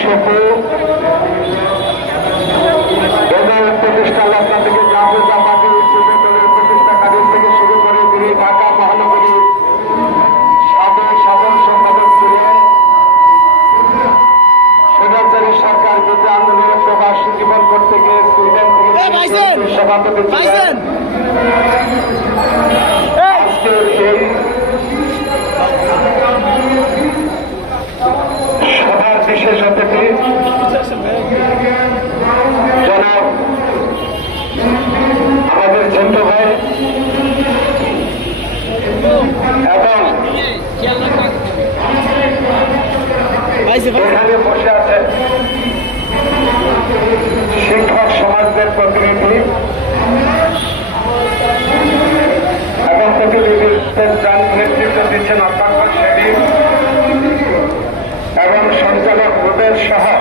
সেতু এবং প্রতিষ্ঠালগ্ন থেকে জাতীয় জাপাতি বিশ্ববিদ্যালয়ের প্রতিষ্ঠাকারী থেকে শুরু করে তিনি ঢাকা মহানগরী সাবেক সাধারণ সম্পাদক ছিলেন স্বৈরাচারী সরকার বিরুদ্ধে আন্দোলনে প্রবাসী জীবন করতে গিয়ে সুইডেন থেকে সভাপতি ছিলেন। অতিথি জনাব, আমাদের ছোট ভাই। এবং এখানে বসে আছে শিক্ষক সমাজের প্রতিনিধি এবং প্রতিনিধিত্বের যার নেতৃত্ব দিচ্ছেন